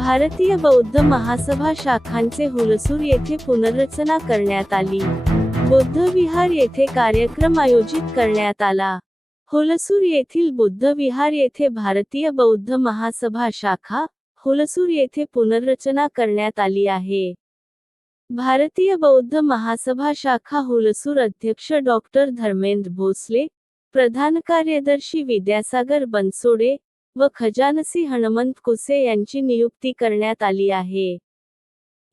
भारतीय बौद्ध महासभा शाखांचे हुलसूर येथे पुनर्रचना करण्यात आली. बुद्ध विहार येथे कार्यक्रम आयोजित करण्यात आला. हुलसूर येथील बुद्ध विहार येथे भारतीय बौद्ध महासभा शाखा हुलसूर येथे पुनर्रचना करण्यात आली आहे. भारतीय बौद्ध महासभा शाखा हुलसूर अध्यक्ष डॉक्टर धर्मेंद्र भोसले प्रधान कार्यदर्शी विद्यासागर बनसोडे व खजानसी हनुमंत कुसे यांची नियुक्ती करण्यात आली आहे.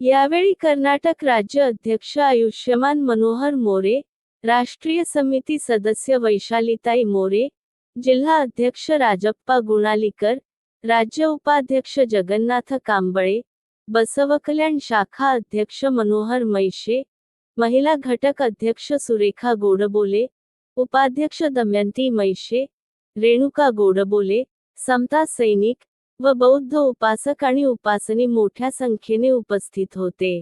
यावेळी कर्नाटक राज्य अध्यक्ष आयुष्यमान मनोहर मोरे राष्ट्रीय समिती सदस्य वैशालीताई मोरे जिल्हा अध्यक्ष राजप्पा गुणालीकर राज्य उपाध्यक्ष जगन्नाथ कांबळे बसवकल्याण शाखा अध्यक्ष मनोहर मैशे महिला घटक अध्यक्ष सुरेखा गोडबोले उपाध्यक्ष दमयंती मैशे रेणुका गोडबोले समता सैनिक व बौद्ध उपासक आणि उपासनी मोठ्या संख्येने उपस्थित होते.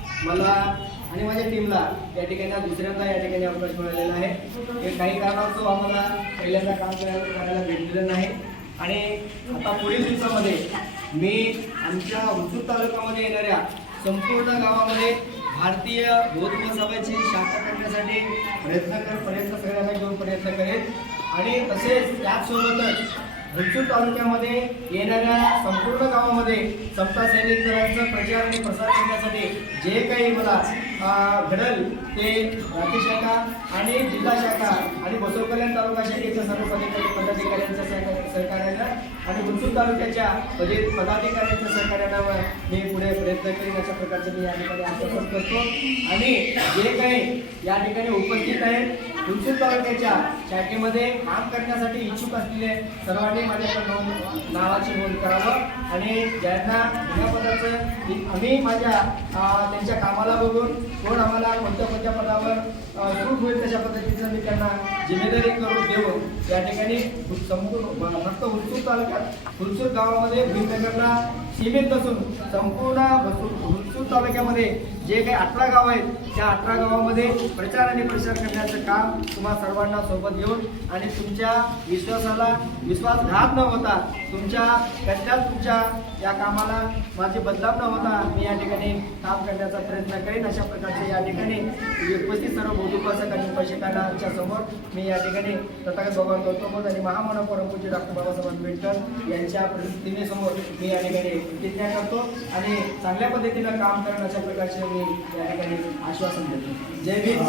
मला आणि माझ्या टीमला या ठिकाणी दुसऱ्यांदा या ठिकाणी अवकाश मिळालेला आहे. हे काही कारणास्तव आम्हाला पहिल्यांदा काम करायला करायला भेटलेलं नाही. आणि आता पुढील दिवसामध्ये मी आमच्या हुसूर तालुक्यामध्ये येणाऱ्या संपूर्ण गावामध्ये भारतीय बौद्ध सभेची शाखा करण्यासाठी प्रयत्न कर प्रयत्न सगळ्यांना घेऊन प्रयत्न करेन. आणि तसेच त्याचसोबतच रिचूर तालुक्यामध्ये येणाऱ्या संपूर्ण गावामध्ये समता सैनिकरांचा प्रचार आणि प्रसार करण्यासाठी जे काही मला घडल ते राज्य शाखा आणि जिल्हा शाखा आणि बसव कल्याण तालुका शाखेच्या सर्व पदाधिकारी पदाधिकाऱ्यांच्या सहकार सहकार्यानं आणि हुसूर तालुक्याच्या म्हणजे पदाधिकाऱ्यांच्या सहकार्यानं मी पुढे प्रयत्न करेन अशा प्रकारचं मी या ठिकाणी आश्वासन करतो. आणि जे काही या ठिकाणी उपस्थित आहेत हुसूर तालुक्याच्या शाखेमध्ये काम करण्यासाठी इच्छुक असलेले सर्वांनी माझ्या नोंद नावाची नोंद करावं. आणि ज्यांना बिना पदाचं की आम्ही माझ्या त्यांच्या कामाला बघून कोण आम्हाला कोणत्या कोणत्या पदावर अं, सूट होईल तशा पद्धतीचं मी त्यांना जिम्मेदारी करून देऊन या ठिकाणी संपूर्ण फक्त हुलसूर तालुक्यात हुलसूर गावामध्ये भीमनगरला सीमित नसून संपूर्ण हुलसूर तालुक्यामध्ये जे काही अठरा गाव आहेत त्या अठरा गावामध्ये प्रचार आणि प्रसार करण्याचं काम तुम्हा सर्वांना सोबत घेऊन आणि तुमच्या विश्वासाला विश्वासघात न होता तुमच्या कसल्याच तुमच्या या कामाला माझे बदलाव न होता मी या ठिकाणी काम करण्याचा प्रयत्न करेन. अशा प्रकारचे या ठिकाणी उपस्थित सर्व बौद्धोपासक आणि उपासकांच्या समोर मी या ठिकाणी तथागत भगवान गौतम आणि महामानव परमपूज्य डॉक्टर बाबासाहेब आंबेडकर यांच्या प्रतिमेसमोर मी या ठिकाणी प्रतिज्ञा करतो आणि चांगल्या पद्धतीनं काम करणं अशा प्रकारचे मी या ठिकाणी आश्वासन देतो. जय भीम.